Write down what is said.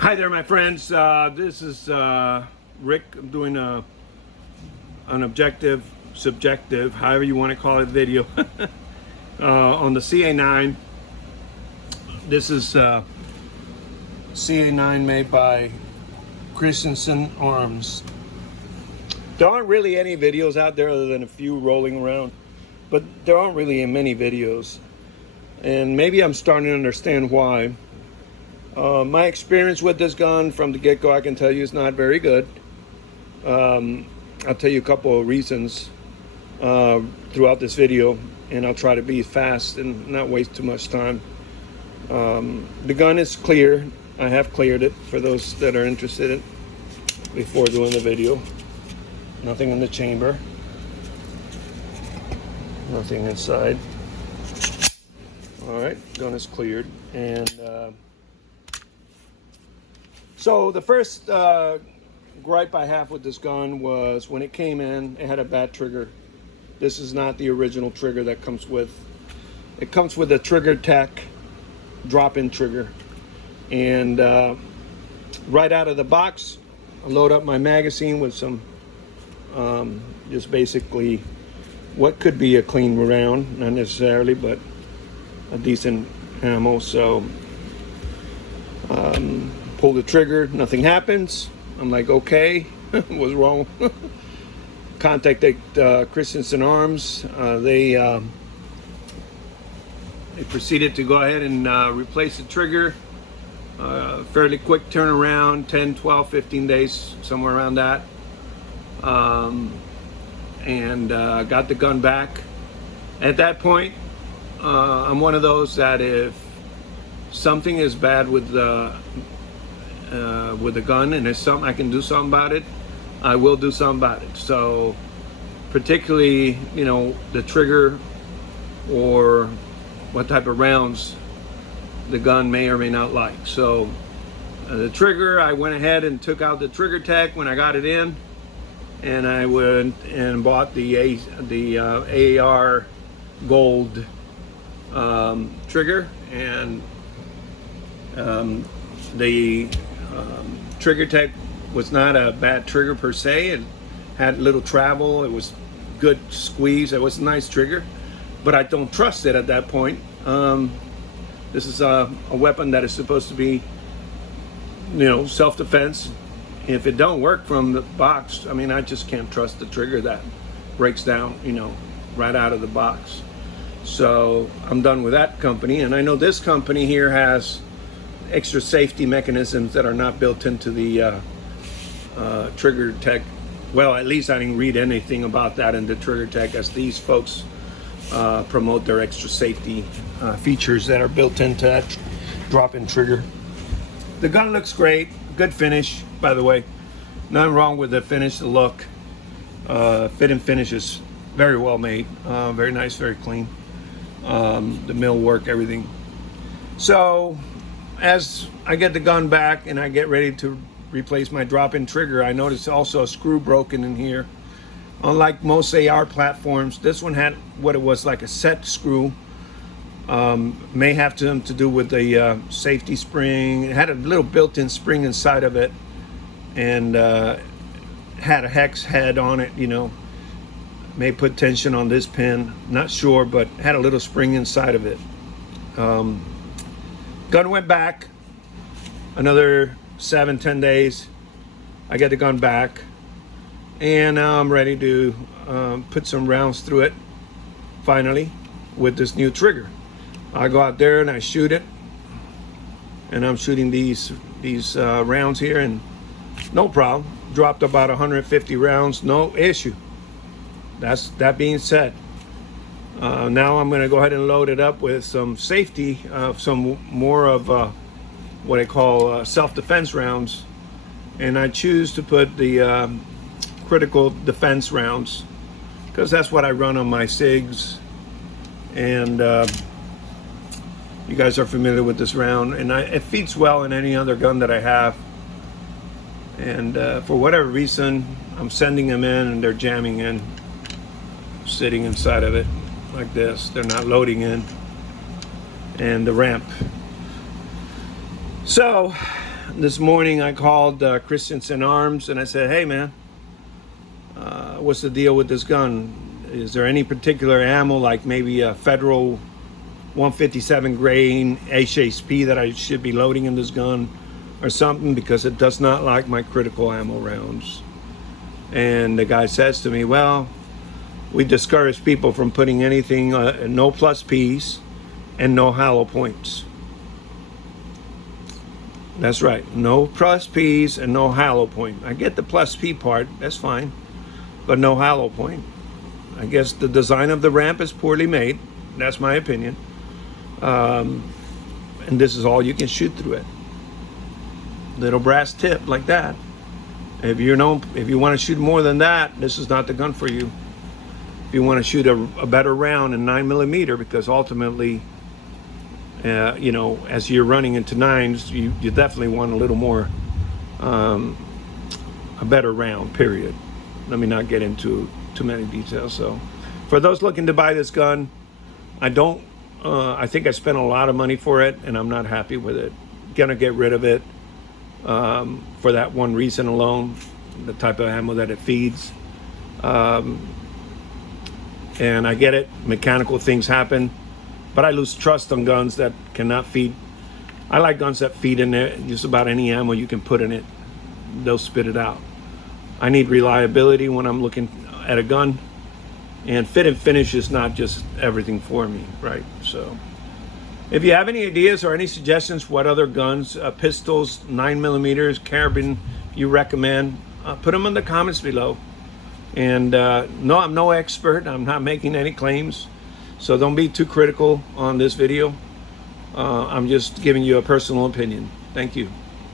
Hi there, my friends. This is Rick. I'm doing an objective, subjective, however you want to call it, video on the CA9. This is CA9 made by Christiansen Arms. There aren't really any videos out there other than a few rolling around, but there aren't really many videos. And maybe I'm starting to understand why. My experience with this gun from the get-go, I can tell you, is not very good. I'll tell you a couple of reasons throughout this video, and I'll try to be fast and not waste too much time. The gun is clear. I have cleared it for those that are interested in before doing the video. Nothing in the chamber. Nothing inside. All right, gun is cleared. And so the first gripe I have with this gun was when it came in, it had a bad trigger. This is not the original trigger that comes with. It comes with a Trigger Tech drop-in trigger. And right out of the box, I load up my magazine with some, just basically what could be a clean round, not necessarily, but a decent ammo. So pull the trigger, nothing happens. I'm like, okay, what's wrong? Contacted Christiansen Arms. They proceeded to go ahead and replace the trigger. Fairly quick turnaround, 10, 12, 15 days, somewhere around that. And got the gun back. At that point, I'm one of those that if something is bad with the gun and there's something I can do something about it, I will do something about it. So particularly, you know, the trigger or what type of rounds the gun may or may not like. So the trigger, I went ahead and took out the Trigger Tech when I got it in, and I went and bought the AR gold trigger, and the Trigger Tech was not a bad trigger per se. It had little travel. It was good squeeze. It was a nice trigger, but I don't trust it at that point. This is a weapon that is supposed to be, you know, self-defense. If it don't work from the box, I mean, I just can't trust the trigger that breaks down, you know, right out of the box. So I'm done with that company, and I know this company here has extra safety mechanisms that are not built into the Trigger Tech. Well, at least I didn't read anything about that in the Trigger Tech, as these folks promote their extra safety features that are built into that drop-in trigger. The gun looks great, good finish, by the way. Nothing wrong with the finish, the look. Fit and finish is very well made, very nice, very clean. The mill work, everything. So as I get the gun back and I get ready to replace my drop-in trigger, I noticed also a screw broken in here. Unlike most AR platforms, this one had what it was like a set screw. May have to do with the safety spring. It had a little built-in spring inside of it, and had a hex head on it, you know. May put tension on this pin, not sure, but had a little spring inside of it. Gun went back another 7-10 days. I get the gun back, and now I'm ready to put some rounds through it finally with this new trigger. I go out there and I shoot it, and I'm shooting these rounds here, and no problem. Dropped about 150 rounds, no issue. That being said, now I'm going to go ahead and load it up with some safety, some more of what I call self-defense rounds, and I choose to put the critical defense rounds because that's what I run on my SIGs, and you guys are familiar with this round, and it fits well in any other gun that I have. And for whatever reason, I'm sending them in and they're jamming in, sitting inside of it like this. They're not loading in, and the ramp. So this morning I called Christiansen Arms and I said, hey man, what's the deal with this gun? Is there any particular ammo, like maybe a Federal 157 grain HHP that I should be loading in this gun or something, because it does not like my critical ammo rounds? And the guy says to me, well, we discourage people from putting anything, no plus P's and no hollow points. That's right, no plus P's and no hollow point. I get the plus P part, that's fine, but no hollow point. I guess the design of the ramp is poorly made. That's my opinion. And this is all you can shoot through it. Little brass tip like that. If you want to shoot more than that, this is not the gun for you. If you want to shoot a better round in 9mm, because ultimately, as you're running into 9s, you definitely want a little more, a better round, period. Let me not get into too many details. So for those looking to buy this gun, I think I spent a lot of money for it and I'm not happy with it. Gonna get rid of it for that one reason alone, the type of ammo that it feeds. And I get it, mechanical things happen, but I lose trust on guns that cannot feed. I like guns that feed in there. Just about any ammo you can put in it, they'll spit it out. I need reliability when I'm looking at a gun, and fit and finish is not just everything for me, right? So if you have any ideas or any suggestions what other guns, pistols, 9mm, carbine you recommend, put them in the comments below. And no, I'm no expert. I'm not making any claims, so don't be too critical on this video. I'm just giving you a personal opinion. Thank you.